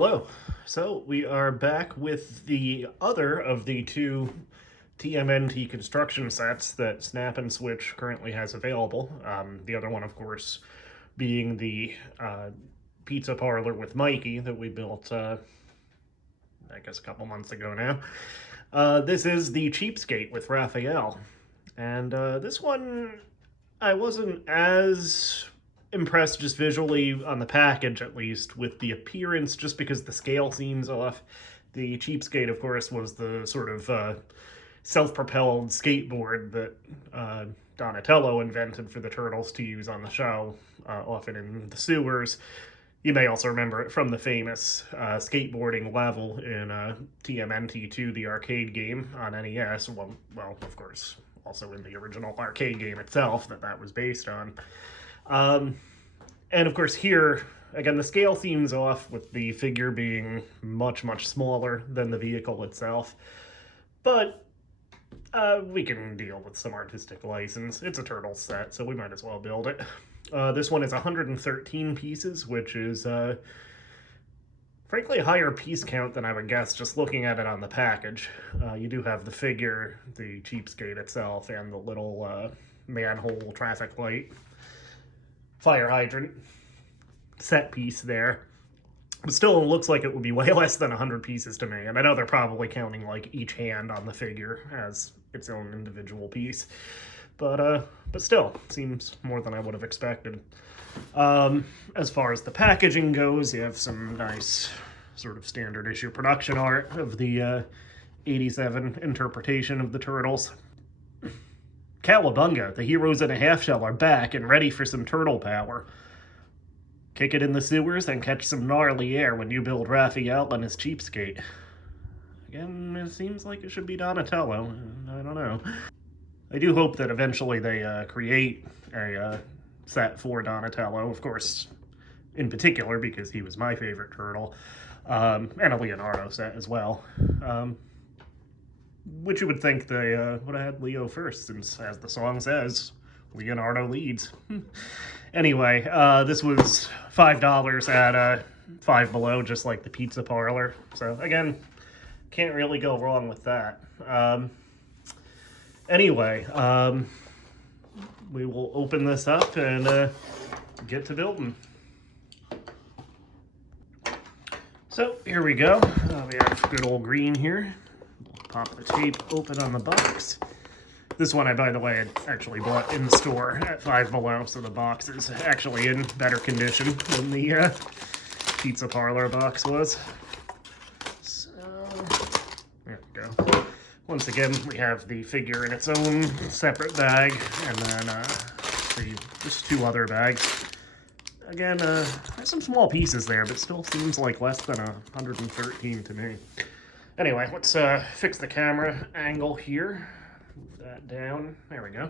Hello. So we are back with the other of the two TMNt construction sets that Snap and Switch currently has available. The other one, of course, being the pizza parlor with Mikey that we built, I guess, a couple months ago now. This is the Cheapskate with Raphael. And this one, I wasn't as impressed just visually on the package, at least, with the appearance, just because the scale seems off. The Cheapskate, of course, was the sort of self-propelled skateboard that Donatello invented for the Turtles to use on the show, often in the sewers. You may also remember it from the famous skateboarding level in TMNt 2, the arcade game on NES. Well, of course, also in the original arcade game itself that was based on. And of course here, again, the scale seems off with the figure being much, much smaller than the vehicle itself. But we can deal with some artistic license. It's a turtle set, so we might as well build it. This one is 113 pieces, which is, frankly, a higher piece count than I would guess just looking at it on the package. You do have the figure, the Cheapskate itself, and the little manhole traffic light fire hydrant set piece there. But still, it looks like it would be way less than 100 pieces to me. And I know they're probably counting like each hand on the figure as its own individual piece. But still, seems more than I would have expected. As far as the packaging goes, you have some nice sort of standard issue production art of the 87 interpretation of the Turtles. Cowabunga, the heroes in a half shell are back and ready for some turtle power. Kick it in the sewers and catch some gnarly air when you build Raphael and his Cheapskate. Again, it seems like it should be Donatello. I don't know. I do hope that eventually they create a set for Donatello, of course, in particular, because he was my favorite turtle, and a Leonardo set as well. Which you would think they would have had Leo first, since, as the song says, Leonardo leads. Anyway, this was $5 at Five Below, just like the pizza parlor. So, again, can't really go wrong with that. Anyway, we will open this up and get to building. So, here we go. We have good old green here. Pop the tape open on the box. This one, by the way, had actually bought in the store at Five Below, so the box is actually in better condition than the pizza parlor box was. So, there we go. Once again, we have the figure in its own separate bag, and then just two other bags. Again, there's some small pieces there, but still seems like less than 113 to me. Anyway, let's fix the camera angle here. Move that down. There we go.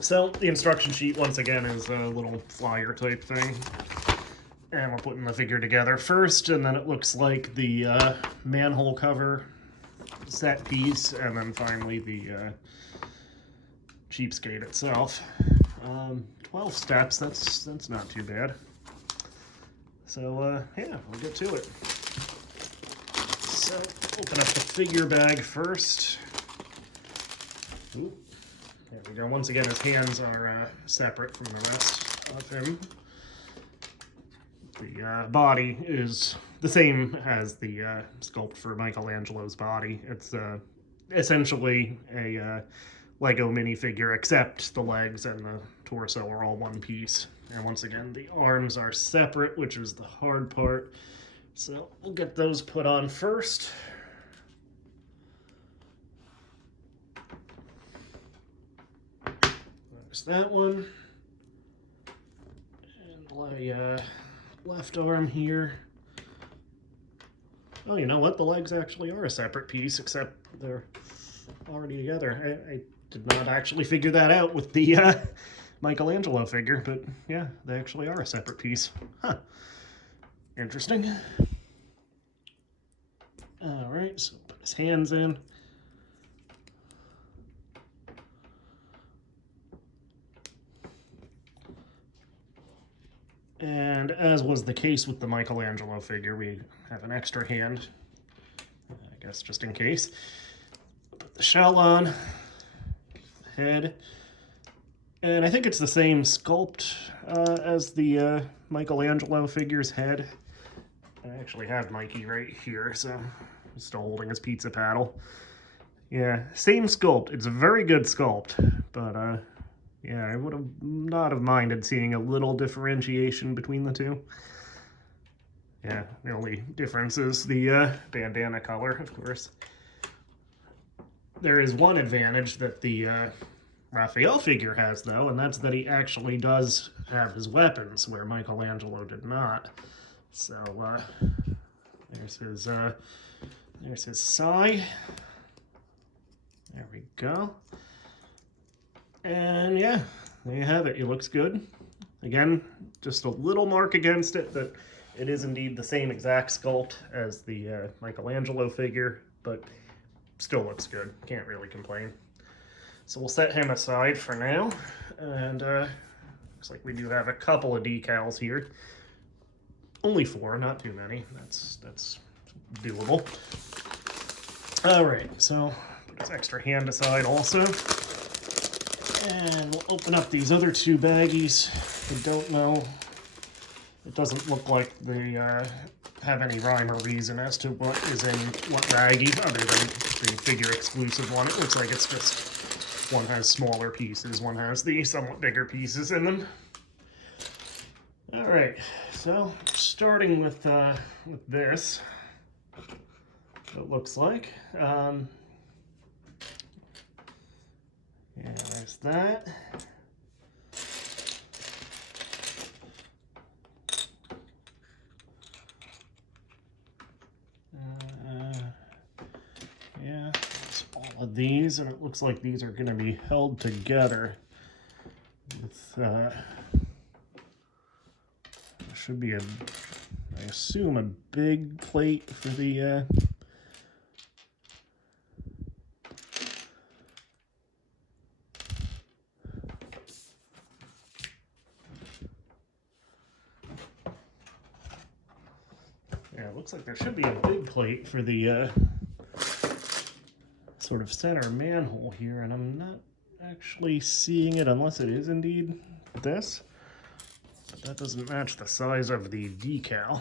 So, the instruction sheet, once again, is a little flyer type thing. And we're putting the figure together first, and then it looks like the manhole cover set piece, and then finally the Cheapskate itself. 12 steps, that's not too bad. So, yeah, we'll get to it. So, open up the figure bag first. Ooh, there we go. Once again, his hands are separate from the rest of him. The body is the same as the sculpt for Michelangelo's body. It's essentially a Lego minifigure, except the legs and the torso are all one piece. And once again, the arms are separate, which is the hard part. So we'll get those put on first. There's that one. And the left arm here. Oh, you know what? The legs actually are a separate piece, except they're already together. I did not actually figure that out with the Michelangelo figure, but yeah, they actually are a separate piece. Huh. Interesting. All right, so put his hands in. And as was the case with the Michelangelo figure, we have an extra hand, I guess just in case. Put the shell on, head, and I think it's the same sculpt as the Michelangelo figure's head. I actually have Mikey right here, so I'm still holding his pizza paddle. Yeah, same sculpt. It's a very good sculpt, but yeah, I would have not have minded seeing a little differentiation between the two. Yeah, the only difference is the bandana color, of course. There is one advantage that the Raphael figure has, though, and that's that he actually does have his weapons, where Michelangelo did not. So there's his sai. There we go. And yeah, there you have it. It looks good. Again, just a little mark against it that it is indeed the same exact sculpt as the Michelangelo figure, but still looks good. Can't really complain. So we'll set him aside for now. And looks like we do have a couple of decals here. Only 4, not too many. That's doable. All right, so put his extra hand aside also. And we'll open up these other 2 baggies. I don't know. It doesn't look like they have any rhyme or reason as to what is in what baggie, other than the figure exclusive one. It looks like it's just one has smaller pieces, one has the somewhat bigger pieces in them. All right, so starting with this, it looks like. Yeah, there's that. Yeah, there's all of these, and it looks like these are going to be held together with, should be I assume, a big plate for the, yeah, it looks like there should be a big plate for the sort of center manhole here, and I'm not actually seeing it unless it is indeed this. But that doesn't match the size of the decal.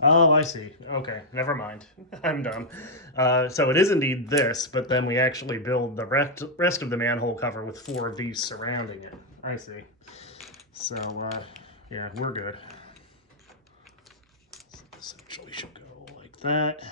Oh, I see. Okay, never mind. I'm dumb. So it is indeed this, but then we actually build the rest of the manhole cover with 4 of these surrounding it. I see. So, yeah, we're good. So this actually should go like that.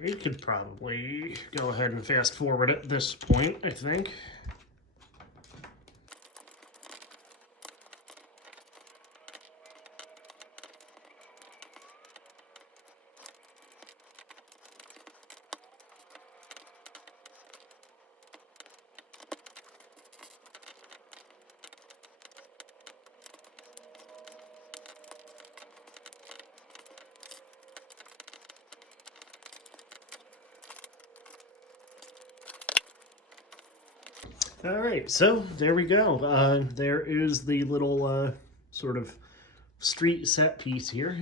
We could probably go ahead and fast forward at this point, I think. All right, so there we go. There is the little sort of street set piece here.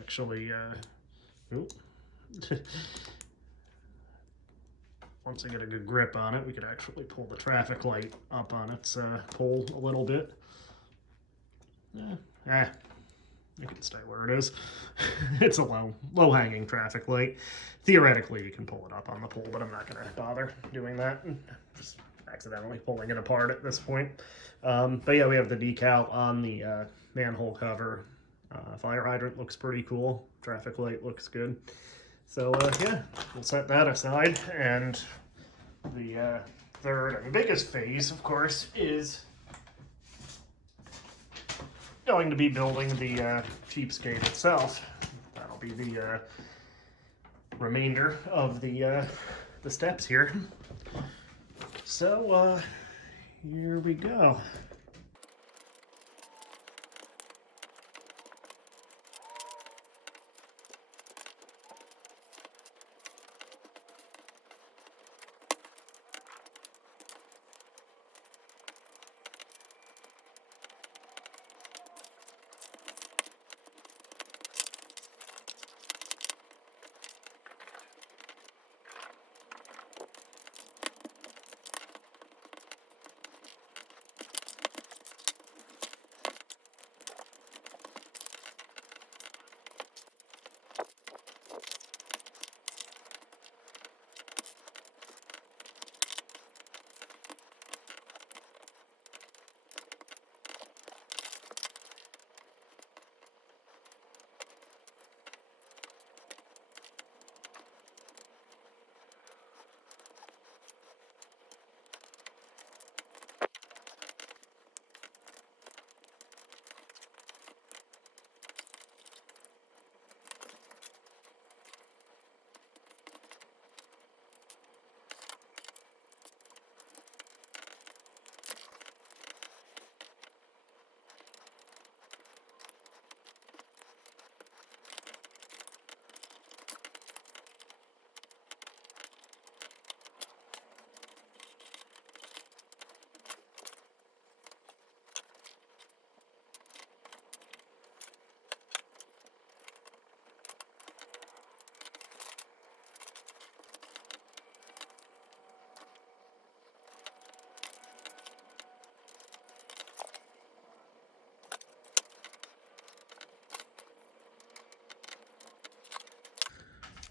Actually, once I get a good grip on it, we could actually pull the traffic light up on its pole a little bit. It can stay where it is. It's a low-hanging traffic light. Theoretically, you can pull it up on the pole, but I'm not going to bother doing that. Just accidentally pulling it apart at this point. But yeah, we have the decal on the manhole cover. Fire hydrant looks pretty cool. Traffic light looks good. So yeah, we'll set that aside. And the third and biggest phase, of course, is going to be building the Cheapskate itself. That'll be the remainder of the steps here. So here we go.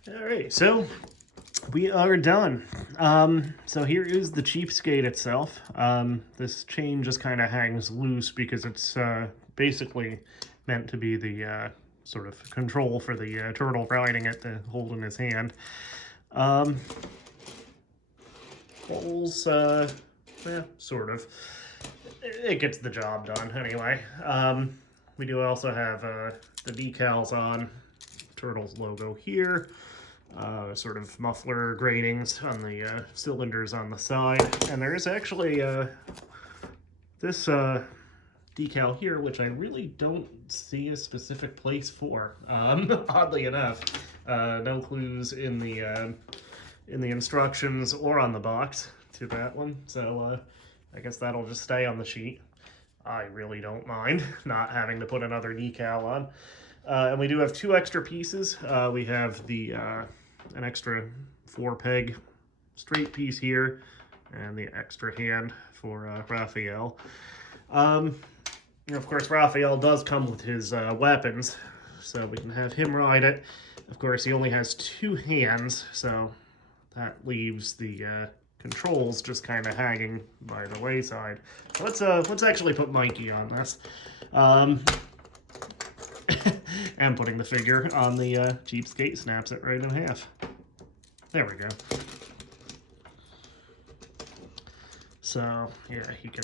All right, so we are done. So here is the Cheapskate itself. This chain just kind of hangs loose because it's basically meant to be the sort of control for the turtle riding it to hold in his hand. Holes, yeah, sort of. It gets the job done anyway. We do also have the decals on, Turtles logo here. Sort of muffler gratings on the cylinders on the side. And there is actually this decal here, which I really don't see a specific place for. Oddly enough, no clues in the instructions or on the box to that one. So I guess that'll just stay on the sheet. I really don't mind not having to put another decal on. And we do have two extra pieces. We have the an extra 4-peg straight piece here, and the extra hand for Raphael. Of course, Raphael does come with his weapons, so we can have him ride it. Of course, he only has 2 hands, so that leaves the controls just kind of hanging by the wayside. Let's actually put Mikey on this. And putting the figure on the Cheapskate snaps it right in half. There we go. So, yeah, he can...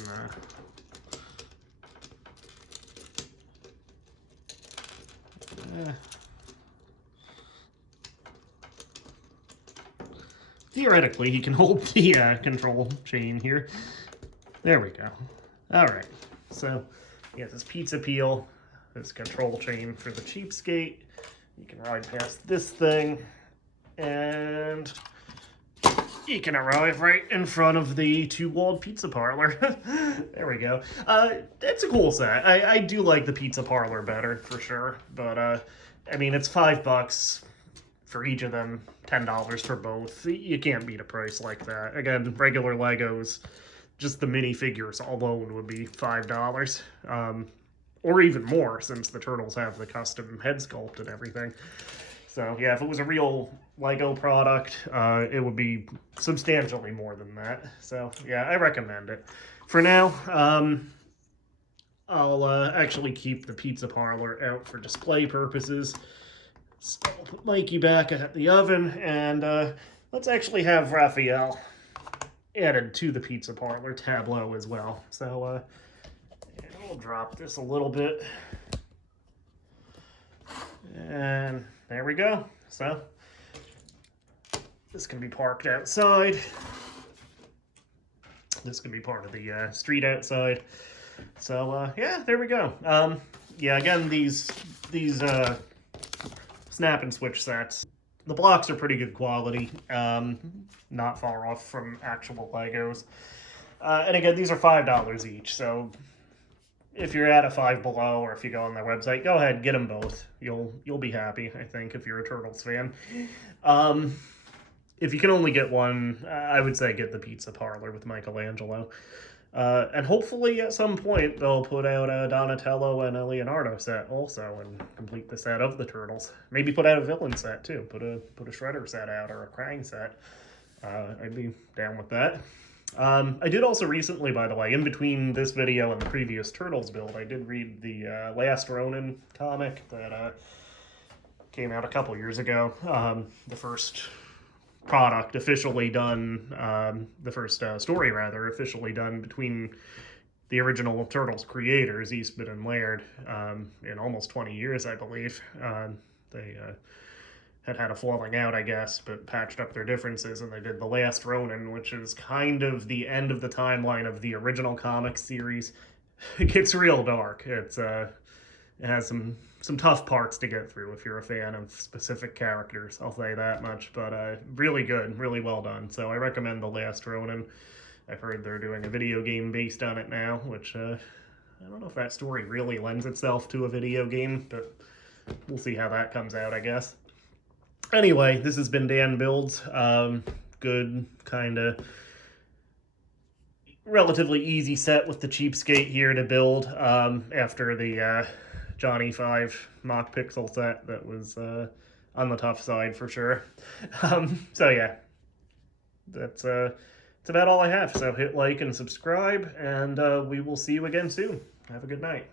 theoretically, he can hold the control chain here. There we go. All right. So, he has his pizza peel, his control chain for the Cheapskate. You can ride past this thing, and you can arrive right in front of the 2-walled pizza parlor. There we go. It's a cool set. I do like the pizza parlor better, for sure. But, I mean, it's $5 for each of them, $10 for both. You can't beat a price like that. Again, regular Legos, just the minifigures alone would be $5. Or even more, since the turtles have the custom head sculpt and everything. So yeah, if it was a real Lego product, it would be substantially more than that. So yeah, I recommend it. For now, I'll actually keep the pizza parlor out for display purposes. So I'll put Mikey back at the oven, and let's actually have Raphael added to the pizza parlor tableau as well. So I'll drop this a little bit. And there we go. So this can be parked outside. This can be part of the street outside. So yeah, there we go. Yeah, again, these snap and switch sets. The blocks are pretty good quality. Not far off from actual Legos. And again, these are $5 each. So if you're at a Five Below, or if you go on their website, go ahead, get them both. You'll be happy, I think, if you're a Turtles fan. If you can only get one, I would say get the pizza parlor with Michelangelo. And hopefully at some point they'll put out a Donatello and a Leonardo set also and complete the set of the Turtles. Maybe put out a villain set too. Put a Shredder set out or a Krang set. I'd be down with that. I did also recently, by the way, in between this video and the previous Turtles build, I did read the Last Ronin comic that came out a couple years ago. The first product officially done, the first story rather, officially done between the original Turtles creators, Eastman and Laird, in almost 20 years, I believe. They had a falling out, I guess, but patched up their differences, and they did The Last Ronin, which is kind of the end of the timeline of the original comic series. It gets real dark. It has some tough parts to get through if you're a fan of specific characters, I'll say that much, but really good, really well done. So I recommend The Last Ronin. I've heard they're doing a video game based on it now, which I don't know if that story really lends itself to a video game, but we'll see how that comes out, I guess. Anyway, this has been Dan Builds. Good, kind of relatively easy set with the Cheapskate here to build after the Johnny 5 mock pixel set that was on the tough side for sure. So yeah, that's about all I have. So hit like and subscribe, and we will see you again soon. Have a good night.